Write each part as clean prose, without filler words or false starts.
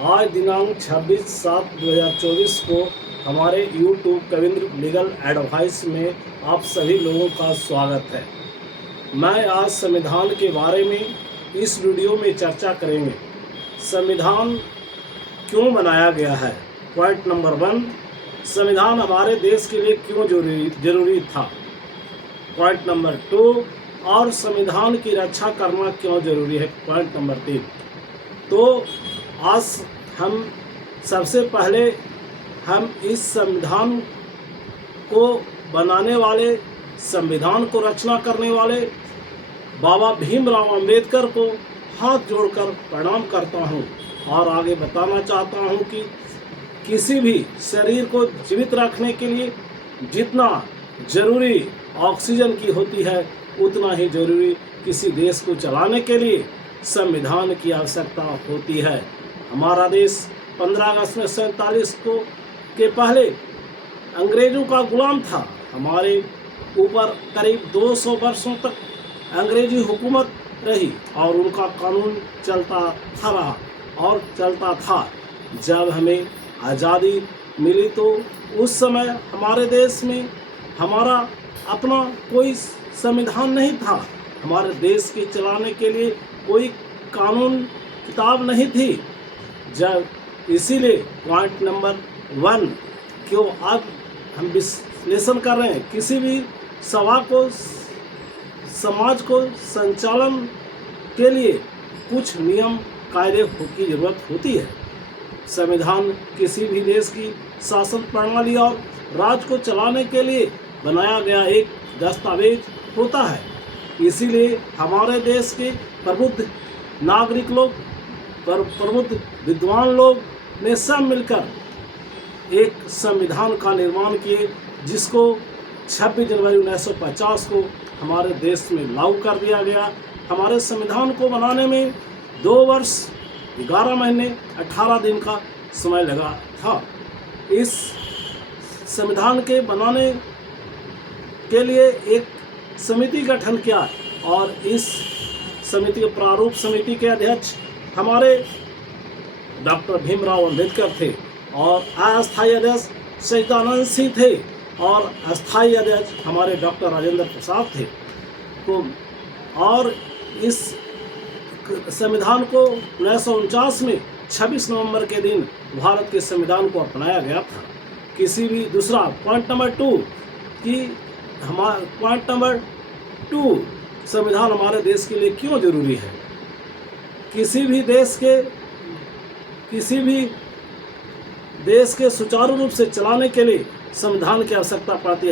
आज दिनांक 26/7/2024 को हमारे YouTube कविंद्र लीगल एडवाइस में आप सभी लोगों का स्वागत है। मैं आज संविधान के बारे में इस वीडियो में चर्चा करेंगे। संविधान क्यों बनाया गया है। पॉइंट नंबर 1, संविधान हमारे देश के लिए क्यों जरूरी था। पॉइंट नंबर 2, और संविधान की रक्षा करना क्यों जरूरी है। Point number 3। तो आज हम सबसे पहले इस संविधान को बनाने वाले, संविधान को रचना करने वाले बाबा भीमराव अंबेडकर को हाथ जोड़कर प्रणाम करता हूं और आगे बताना चाहता हूं कि किसी भी शरीर को जीवित रखने के लिए जितना जरूरी ऑक्सीजन की होती है, उतना ही जरूरी किसी देश को चलाने के लिए संविधान की आवश्यकता होती है। हमारा देश 15 अगस्त 1947 के पहले अंग्रेजों का गुलाम था। हमारे ऊपर करीब 200 वर्षों तक अंग्रेजी हुकूमत रही और उनका कानून चलता था। जब हमें आज़ादी मिली तो उस समय हमारे देश में हमारा अपना कोई संविधान नहीं था। हमारे देश के चलाने के लिए कोई कानून किताब नहीं थी। जब इसीलिए पॉइंट नंबर 1 क्यों अब हम विश्लेषण कर रहे हैं, किसी भी सभा को, समाज को संचालन के लिए कुछ नियम कायदे की जरूरत होती है। संविधान किसी भी देश की शासन प्रणाली और राज को चलाने के लिए बनाया गया एक दस्तावेज होता है। इसीलिए हमारे देश के प्रबुद्ध नागरिक लोग, प्रबुद्ध विद्वान लोग ने सब मिलकर एक संविधान का निर्माण किए, जिसको 26 जनवरी 1950 को हमारे देश में लागू कर दिया गया। हमारे संविधान को बनाने में 2 वर्ष 11 महीने 18 दिन का समय लगा था। इस संविधान के बनाने के लिए एक समिति गठन किया और इस समिति, प्रारूप समिति के अध्यक्ष हमारे डॉक्टर भीमराव अंबेडकर थे और अस्थायी अध्यक्ष सच्चिदानंद सिंह थे और अस्थायी अध्यक्ष हमारे डॉक्टर राजेंद्र प्रसाद थे। तो और इस संविधान को 1949 में 26 नवंबर के दिन भारत के संविधान को अपनाया गया था। किसी भी दूसरा पॉइंट नंबर 2 कि पॉइंट नंबर 2 संविधान हमारे देश के लिए क्यों जरूरी है। किसी भी देश के सुचारू रूप से चलाने के लिए संविधान की आवश्यकता पड़ती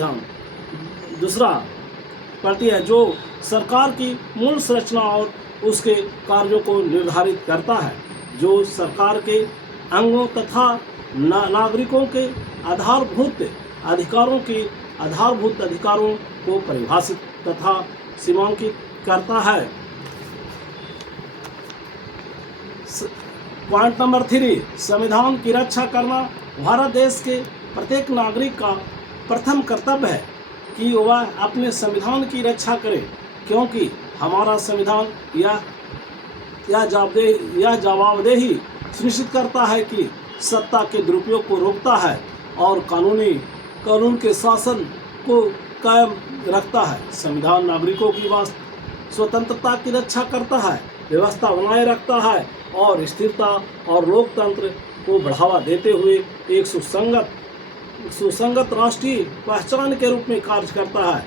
है, जो सरकार की मूल संरचना और उसके कार्यों को निर्धारित करता है, जो सरकार के अंगों तथा नागरिकों के आधारभूत अधिकारों को परिभाषित तथा सीमांकित करता है। पॉइंट नंबर 3, संविधान की रक्षा करना भारत देश के प्रत्येक नागरिक का प्रथम कर्तव्य है कि वह अपने संविधान की रक्षा करे, क्योंकि हमारा संविधान यह जवाबदेही सुनिश्चित करता है कि सत्ता के दुरुपयोग को रोकता है और कानून के शासन को कायम रखता है। संविधान नागरिकों की स्वतंत्रता की रक्षा करता है, व्यवस्था बनाए रखता है और स्थिरता और लोकतंत्र को बढ़ावा देते हुए एक सुसंगत राष्ट्रीय पहचान के रूप में कार्य करता है।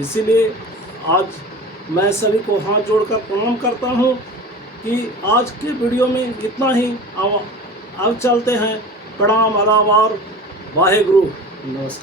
इसीलिए आज मैं सभी को हाथ जोड़कर प्रणाम करता हूं कि आज के वीडियो में इतना ही। अब चलते हैं। प्रणाम, आदाब और वाहेगुरु, नमस्कार।